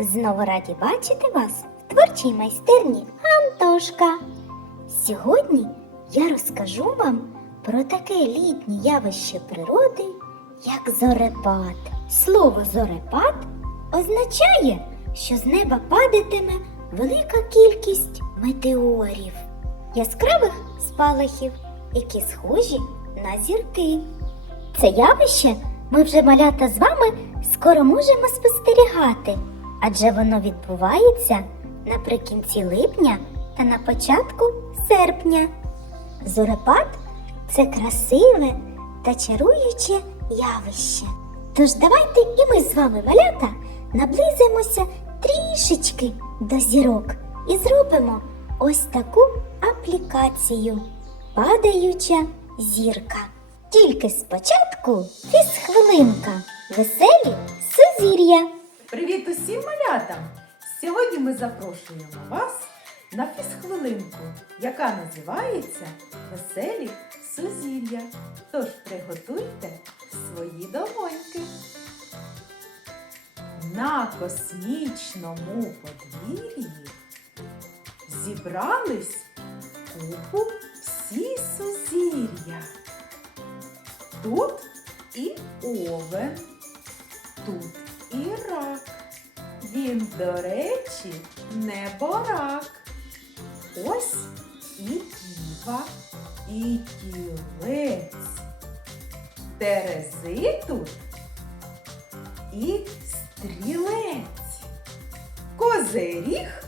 Знову раді бачити вас в творчій майстерні Антошка. Сьогодні я розкажу вам про таке літнє явище природи, як зорепад. Слово зорепад означає, що з неба падатиме велика кількість метеорів, яскравих спалахів, які схожі на зірки. Це явище ми вже малята з вами скоро можемо спостерігати, адже воно відбувається наприкінці липня та на початку серпня. Зорепад це красиве та чаруюче явище. Тож давайте і ми з вами, малята, наблизимося трішечки до зірок і зробимо ось таку аплікацію Падаюча зірка. Тільки спочатку фізхвилинка. Веселі сузір'я. Привіт усім малятам! Сьогодні ми запрошуємо вас на фізхвилинку, яка називається Веселі сузір'я. Тож приготуйте свої долоньки. На космічному подвір'ї зібрались купу всі сузір'я. Тут і овен, тут і рак. Він, до речі, не борак. Ось і діва, і тілець. Терези тут і стрілець. Козиріг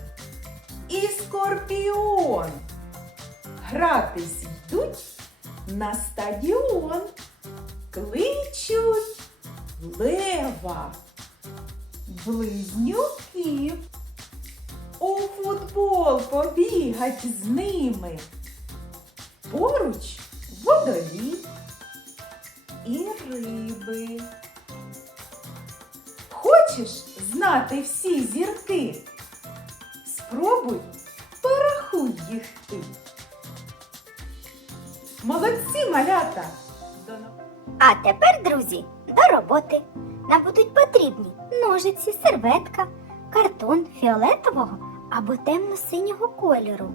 і скорпіон. Гратись йдуть на стадіон. Кличуть лева, близнюків. У футбол побігать з ними. Поруч водолій і риби. Хочеш знати всі зірки? Спробуй порахуй їх ти. Молодці, малята! А тепер, друзі, до роботи. Нам будуть потрібні ножиці, серветка, картон фіолетового або темно-синього кольору,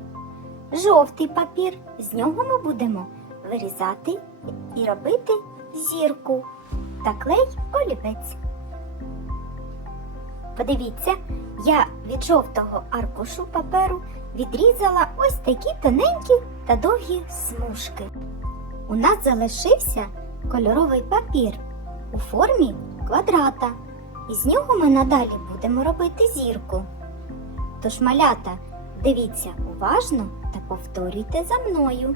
жовтий папір. З нього ми будемо вирізати і робити зірку та клей олівець. Подивіться, я від жовтого аркушу паперу відрізала ось такі тоненькі та довгі смужки. У нас залишився кольоровий папір у формі квадрата. І з нього ми надалі будемо робити зірку. Тож, малята, дивіться уважно та повторюйте за мною.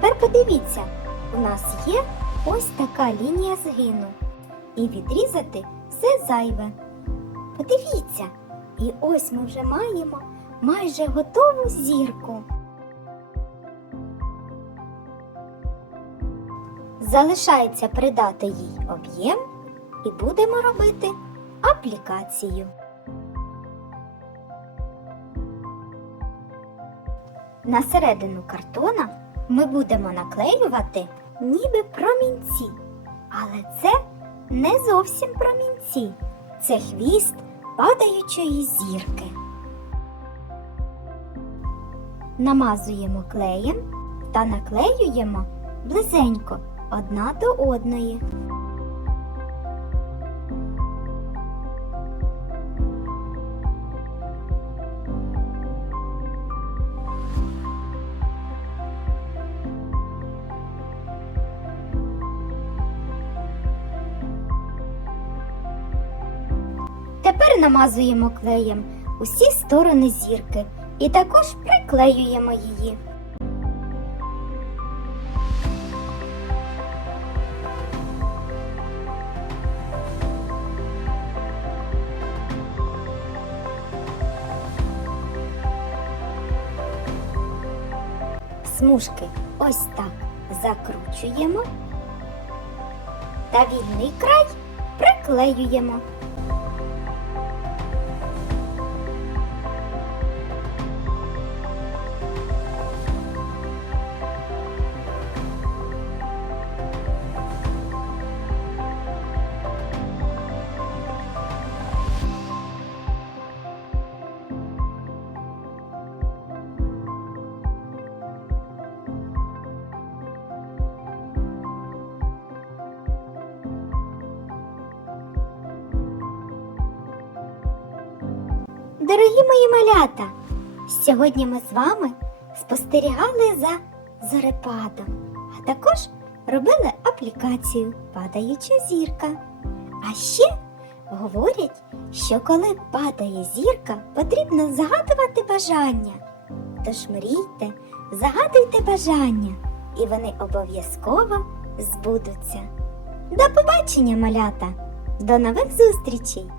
Тепер подивіться, у нас є ось така лінія згину. І відрізати все зайве. Подивіться, і ось ми вже маємо майже готову зірку. Залишається придати їй об'єм і будемо робити аплікацію. На середину картона ми будемо наклеювати ніби промінці. Але це не зовсім промінці. Це хвіст падаючої зірки. Намазуємо клеєм та наклеюємо близенько одна до одної. Намазуємо клеєм усі сторони зірки і також приклеюємо її. Смужки ось так закручуємо та вільний край приклеюємо. Дорогі мої малята, сьогодні ми з вами спостерігали за зорепадом, а також робили аплікацію Падаюча зірка. А ще говорять, що коли падає зірка, потрібно загадувати бажання. Тож мрійте, загадуйте бажання, і вони обов'язково збудуться. До побачення, малята! До нових зустрічей!